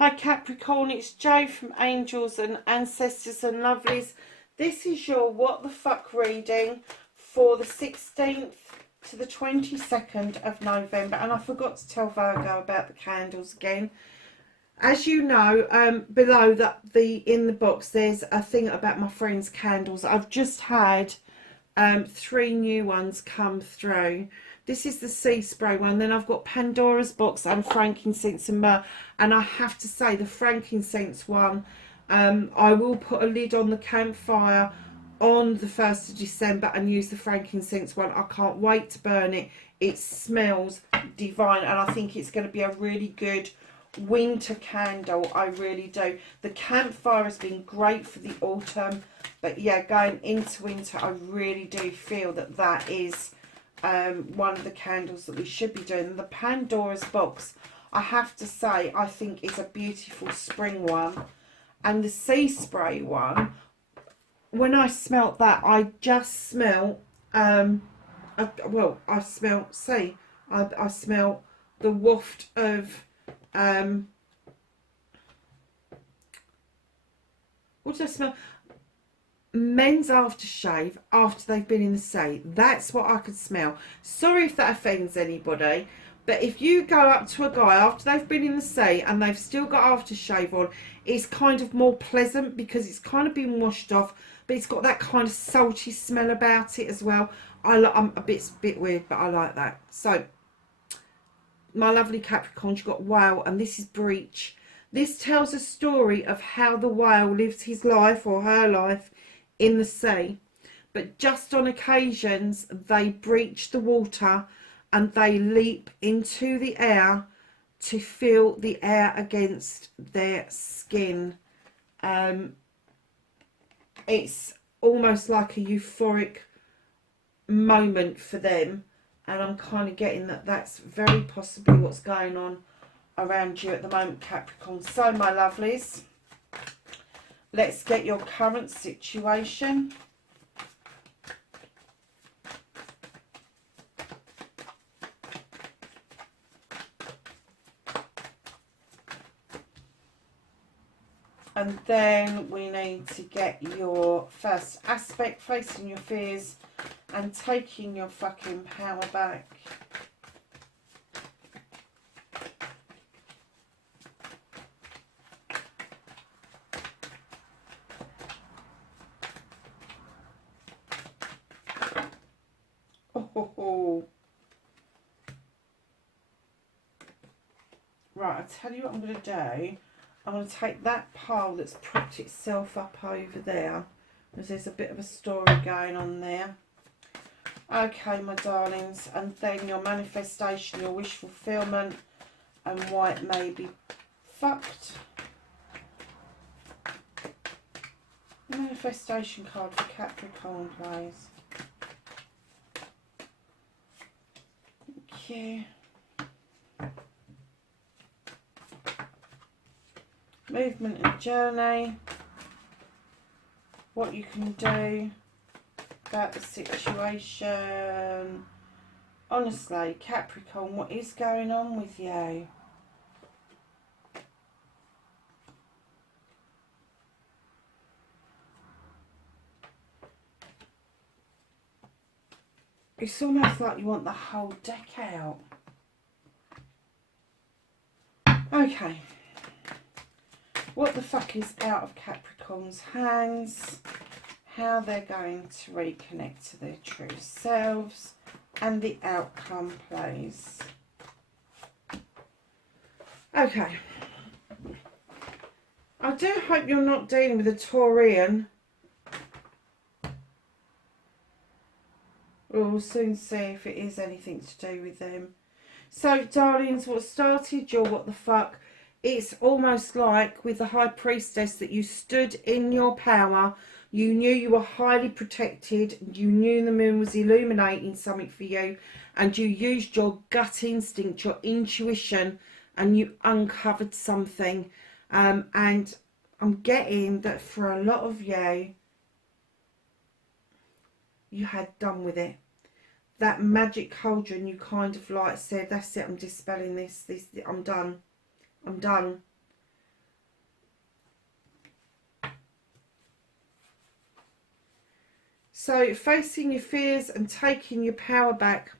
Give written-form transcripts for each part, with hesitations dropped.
Hi Capricorn, it's Jo from Angels and Ancestors and Lovelies. This is your What the Fuck reading for the 16th to the 22nd of November. And I forgot to tell Virgo about the candles again. As you know, below in the box there's a thing about my friend's candles. I've just had 3 new ones come through. This is the sea spray one. Then I've got Pandora's box and frankincense and myrrh. And I have to say the frankincense one, I will put a lid on the campfire on the 1st of December and use the frankincense one. I can't wait to burn it. It smells divine and I think it's going to be a really good winter candle. I really do. The campfire has been great for the autumn, but yeah, going into winter I really do feel that that is one of the candles that we should be doing. The Pandora's box, I have to say, I think is a beautiful spring one. And the sea spray one, when I smelt that, I just smell I smell the waft of what do I smell? Men's aftershave after they've been in the sea. That's what I could smell. Sorry if that offends anybody, but if you go up to a guy after they've been in the sea and they've still got aftershave on, it's kind of more pleasant because it's kind of been washed off, but it's got that kind of salty smell about it as well. I'm a bit weird, but I like that. So my lovely Capricorn, you've got whale, and this is breach. This tells a story of how the whale lives his life or her life in the sea, but just on occasions they breach the water and they leap into the air to feel the air against their skin. It's almost like a euphoric moment for them, and I'm kind of getting that that's very possibly what's going on around you at the moment, Capricorn. So my lovelies, let's get your current situation. And then we need to get your first aspect, facing your fears and taking your fucking power back. Oh. Right, I'll tell you what I'm going to do. I'm going to take that pile that's propped itself up over there, because there's a bit of a story going on there. Okay, my darlings, and then your manifestation, your wish fulfillment, and why it may be fucked. Manifestation card for Capricorn, please. Thank you. Movement and journey. What you can do about the situation. Honestly, Capricorn, what is going on with you? It's almost like you want the whole deck out. Okay. What the fuck is out of Capricorn's hands? How they're going to reconnect to their true selves, and the outcome, please. Okay. I do hope you're not dealing with a Taurian. We'll soon see if it is anything to do with them. So, darlings, what started your what the fuck? It's almost like with the High Priestess that you stood in your power. You knew you were highly protected. You knew the moon was illuminating something for you. And you used your gut instinct, your intuition, and you uncovered something. And I'm getting that for a lot of you, you had done with it. That magic cauldron, you kind of like said, that's it, I'm dispelling this, I'm done. I'm done. So facing your fears and taking your power back,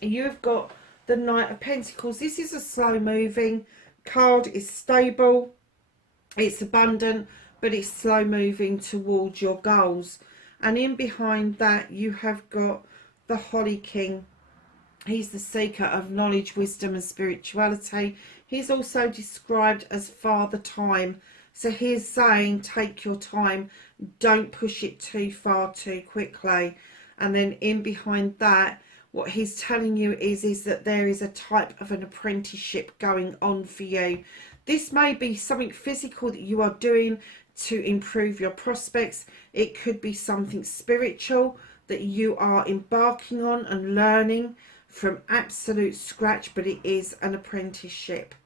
you've got the Knight of Pentacles. This is a slow moving card. It's stable, it's abundant, but it's slow moving towards your goals. And in behind that you have got the Holly King. He's the seeker of knowledge, wisdom and spirituality. He's also described as Father Time. So he's saying take your time, don't push it too far too quickly. And then in behind that, what he's telling you is that there is a type of an apprenticeship going on for you. This may be something physical that you are doing to improve your prospects. It could be something spiritual that you are embarking on and learning from absolute scratch, but it is an apprenticeship,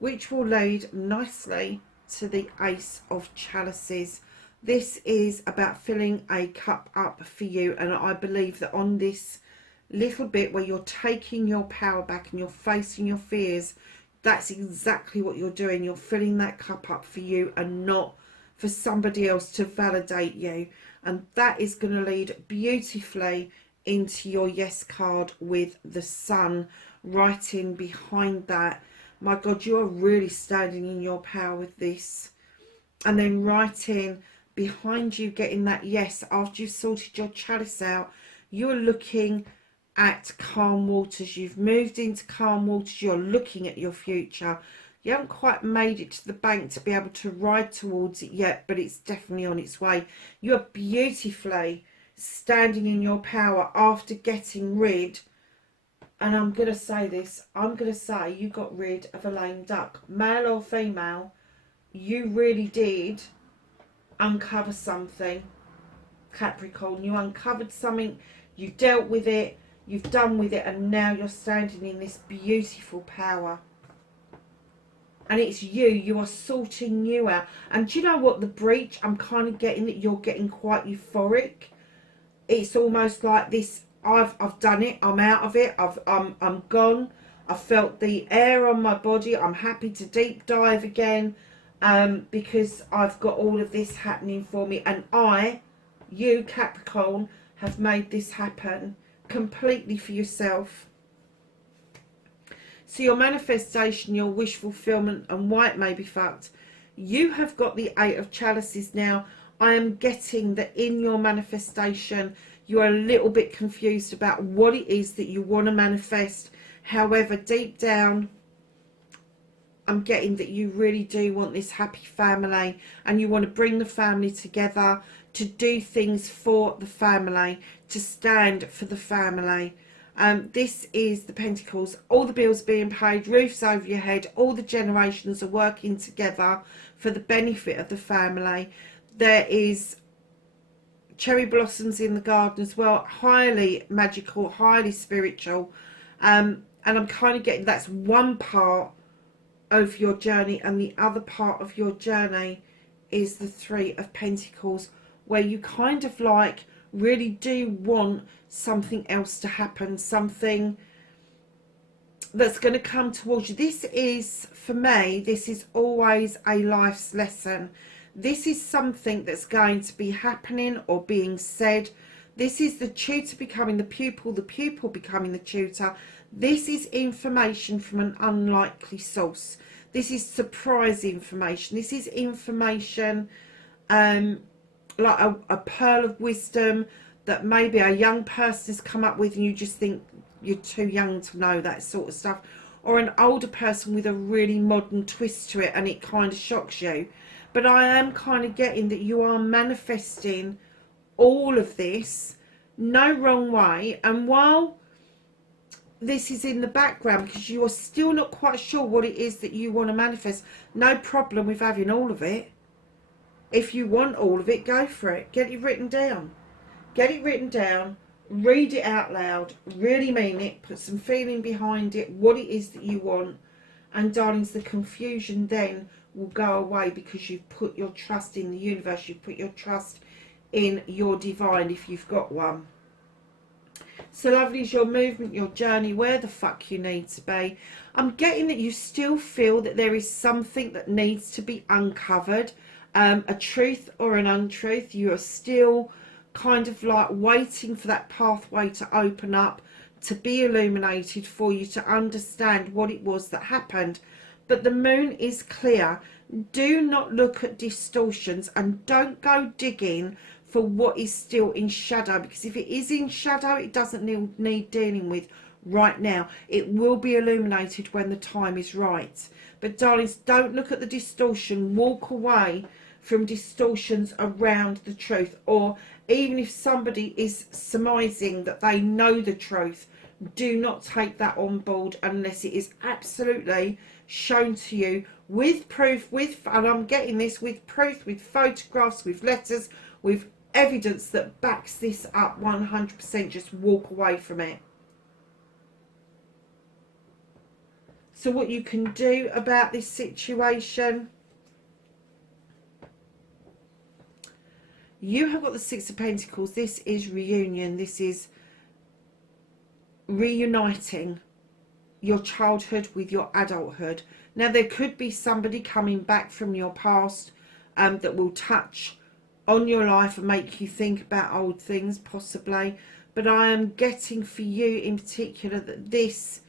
which will lead nicely to the Ace of Chalices. This is about filling a cup up for you, and I believe that on this little bit where you're taking your power back and you're facing your fears, that's exactly what you're doing. You're filling that cup up for you and not for somebody else to validate you. And that is going to lead beautifully into your yes card with the Sun right in behind that. My God, you are really standing in your power with this. And then right in behind you, getting that yes, after you've sorted your chalice out, you're looking at calm waters. You've moved into calm waters. You're looking at your future. You haven't quite made it to the bank to be able to ride towards it yet, but it's definitely on its way. You're beautifully standing in your power after getting rid, and I'm going to say this, I'm going to say you got rid of a lame duck. Male or female, you really did uncover something, Capricorn. You uncovered something, you dealt with it, you've done with it, and now you're standing in this beautiful power. And it's you are sorting you out. And do you know what, the breach, I'm kind of getting that you're getting quite euphoric. It's almost like this, I've done it, I'm out of it, I'm gone. I felt the air on my body. I'm happy to deep dive again, because I've got all of this happening for me, and you Capricorn, have made this happen completely for yourself. So your manifestation, your wish fulfillment, and why it may be fucked, you have got the Eight of Chalices now. I am getting that in your manifestation, you're a little bit confused about what it is that you want to manifest. However, deep down, I'm getting that you really do want this happy family, and you want to bring the family together to do things for the family, to stand for the family. This is the Pentacles, all the bills being paid, roofs over your head, all the generations are working together for the benefit of the family. There is cherry blossoms in the garden as well, highly magical, highly spiritual, and I'm kind of getting that's one part of your journey, and the other part of your journey is the Three of Pentacles, where you kind of like really do want something else to happen, something that's going to come towards you. This is, for me, this is always a life's lesson. This is something that's going to be happening or being said. This is the tutor becoming the pupil becoming the tutor. This is information from an unlikely source. This is surprise information. This is information like a pearl of wisdom that maybe a young person has come up with and you just think you're too young to know that sort of stuff, or an older person with a really modern twist to it and it kind of shocks you. But I am kind of getting that you are manifesting all of this, no wrong way. And while this is in the background because you are still not quite sure what it is that you want to manifest, no problem with having all of it. If you want all of it, go for it. Get it written down. Get it written down. Read it out loud. Really mean it. Put some feeling behind it. What it is that you want. And darlings, the confusion then will go away because you've put your trust in the universe. You've put your trust in your divine if you've got one. So lovely is your movement, your journey, where the fuck you need to be. I'm getting that you still feel that there is something that needs to be uncovered. A truth or an untruth. You are still kind of like waiting for that pathway to open up, to be illuminated, for you to understand what it was that happened. But the moon is clear. Do not look at distortions, and don't go digging for what is still in shadow, because if it is in shadow, it doesn't need dealing with right now. It will be illuminated when the time is right. But darlings, don't look at the distortion. Walk away from distortions around the truth. Or even if somebody is surmising that they know the truth, do not take that on board unless it is absolutely shown to you with proof, and I'm getting this with proof, with photographs, with letters, with evidence that backs this up 100%. Just walk away from it. So what you can do about this situation, you have got the Six of Pentacles. This is reunion. This is reuniting your childhood with your adulthood. Now, there could be somebody coming back from your past that will touch on your life and make you think about old things, possibly. But I am getting for you in particular that this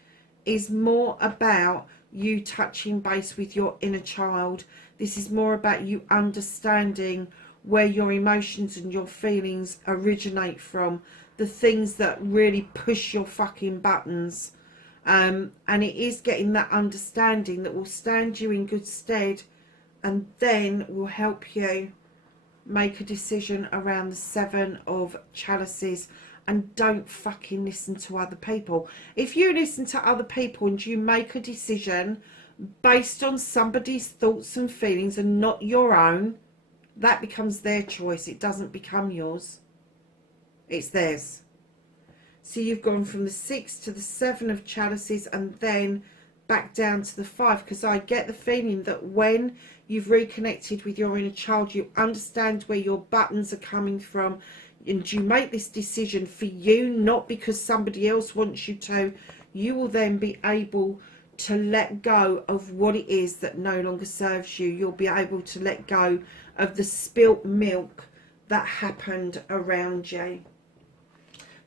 is more about you touching base with your inner child. This is more about you understanding where your emotions and your feelings originate from, the things that really push your fucking buttons. And it is getting that understanding that will stand you in good stead, and then will help you make a decision around the Seven of Chalices. And don't fucking listen to other people. If you listen to other people and you make a decision based on somebody's thoughts and feelings and not your own, that becomes their choice. It doesn't become yours. It's theirs. So you've gone from the 6 to the 7 of Chalices and then back down to the 5, because I get the feeling that when you've reconnected with your inner child, you understand where your buttons are coming from, and you make this decision for you, not because somebody else wants you to. You will then be able to let go of what it is that no longer serves you. You'll be able to let go of the spilt milk that happened around you.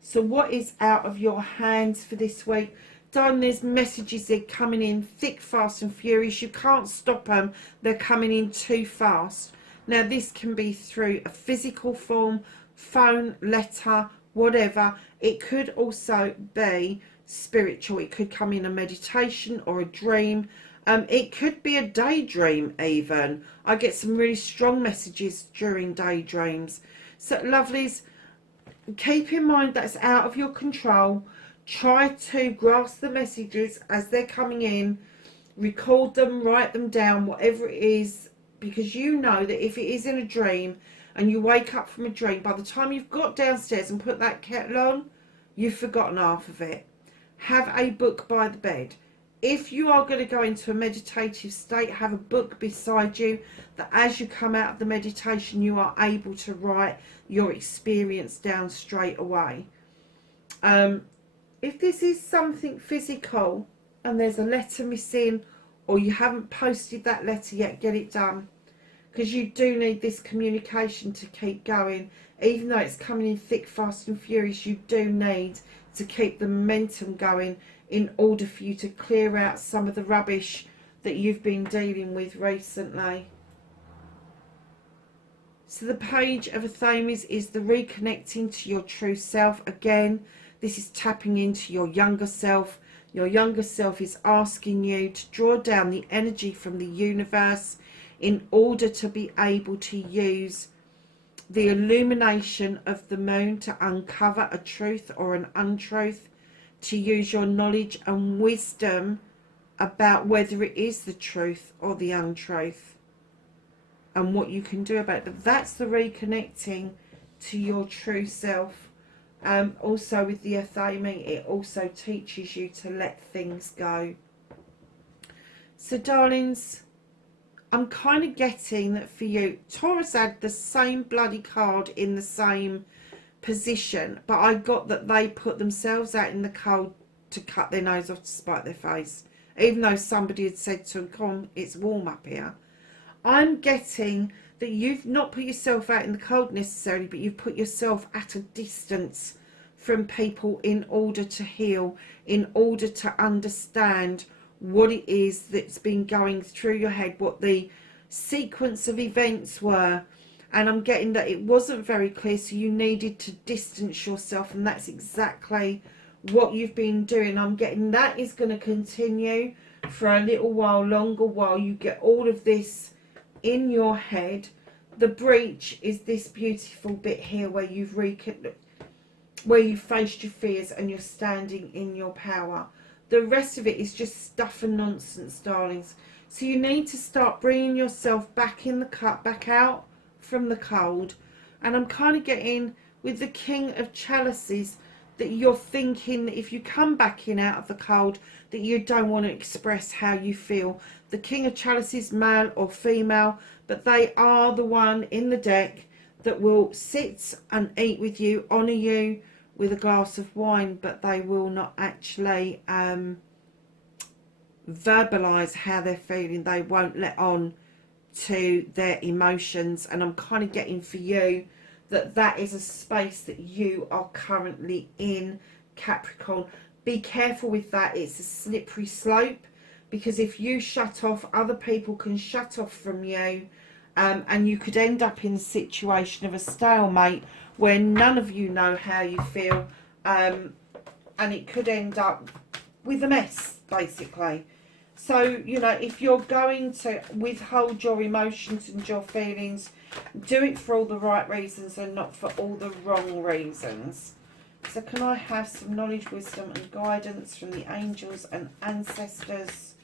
So what is out of your hands for this week? Darling, there's messages, they're coming in thick, fast and furious. You can't stop them. They're coming in too fast. Now, this can be through a physical form, phone, letter, whatever. It could also be spiritual. It could come in a meditation or a dream. It could be a daydream even. I get some really strong messages during daydreams. So, lovelies, keep in mind that's out of your control. Try to grasp the messages as they're coming in. Record them, write them down, whatever it is, because you know that if it is in a dream and you wake up from a dream, by the time you've got downstairs and put that kettle on, you've forgotten half of it. Have a book by the bed. If you are going to go into a meditative state, have a book beside you that as you come out of the meditation, you are able to write your experience down straight away. If this is something physical and there's a letter missing, or you haven't posted that letter yet, get it done. Because you do need this communication to keep going. Even though it's coming in thick, fast and furious, you do need to keep the momentum going in order for you to clear out some of the rubbish that you've been dealing with recently. So the Page of Athames is the reconnecting to your true self. Again, this is tapping into your younger self. Your younger self is asking you to draw down the energy from the universe in order to be able to use the illumination of the moon to uncover a truth or an untruth, to use your knowledge and wisdom about whether it is the truth or the untruth and what you can do about it. But that's the reconnecting to your true self. Also with the Athame, it also teaches you to let things go. So darlings, I'm kind of getting that for you, Taurus had the same bloody card in the same position, but I got that they put themselves out in the cold to cut their nose off to spite their face, even though somebody had said to them, come on, it's warm up here. I'm getting that you've not put yourself out in the cold necessarily, but you've put yourself at a distance from people in order to heal, in order to understand what it is that's been going through your head, what the sequence of events were. And I'm getting that it wasn't very clear, so you needed to distance yourself, and that's exactly what you've been doing. I'm getting that is going to continue for a little while longer, while you get all of this in your head. The breach is this beautiful bit here where you've faced your fears and you're standing in your power. The rest of it is just stuff and nonsense, darlings. So you need to start bringing yourself back in the cut, back out from the cold. And I'm kind of getting with the King of Chalices that you're thinking that if you come back in out of the cold, that you don't want to express how you feel. The King of Chalices, male or female, but they are the one in the deck that will sit and eat with you, honour you with a glass of wine, but they will not actually verbalise how they're feeling. They won't let on to their emotions. And I'm kind of getting for you that that is a space that you are currently in, Capricorn. Be careful with that. It's a slippery slope, because if you shut off, other people can shut off from you, and you could end up in a situation of a stalemate where none of you know how you feel, and it could end up with a mess, basically. So, you know, if you're going to withhold your emotions and your feelings, do it for all the right reasons and not for all the wrong reasons. So can I have some knowledge, wisdom and guidance from the angels and ancestors?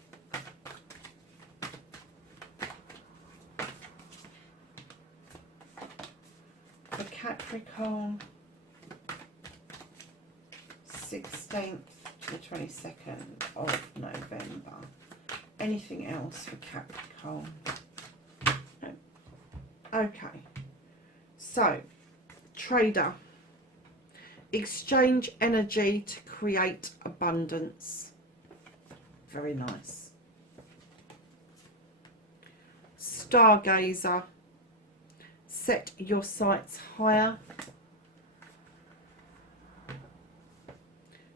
For Capricorn, 16th to the 22nd of November. Anything else for Capricorn? No. Okay. So, trader. Exchange energy to create abundance. Very nice. Stargazer. Set your sights higher.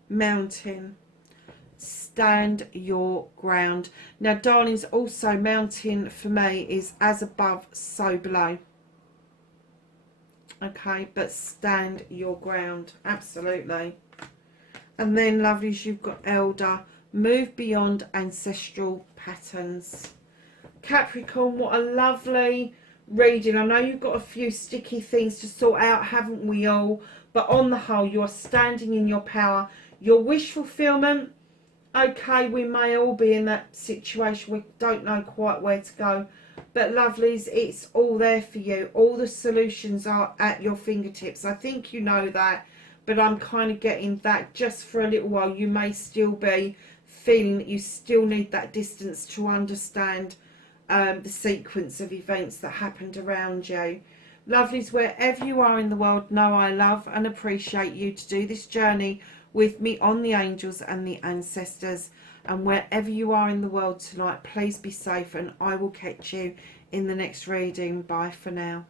Mountain. Stand your ground. Now, darlings, also mountain for me is as above, so below. Okay, but stand your ground. Absolutely. And then, lovelies, you've got elder. Move beyond ancestral patterns. Capricorn, what a lovely reading. I know you've got a few sticky things to sort out, haven't we all? But on the whole, you're standing in your power. Your wish fulfillment, okay, we may all be in that situation. We don't know quite where to go. But lovelies, it's all there for you. All the solutions are at your fingertips. I think you know that. But I'm kind of getting that just for a little while. You may still be feeling that you still need that distance to understand the sequence of events that happened around you. Lovelies, wherever you are in the world, know I love and appreciate you to do this journey with me on the angels and the ancestors. And wherever you are in the world tonight, please be safe, and I will catch you in the next reading. Bye for now.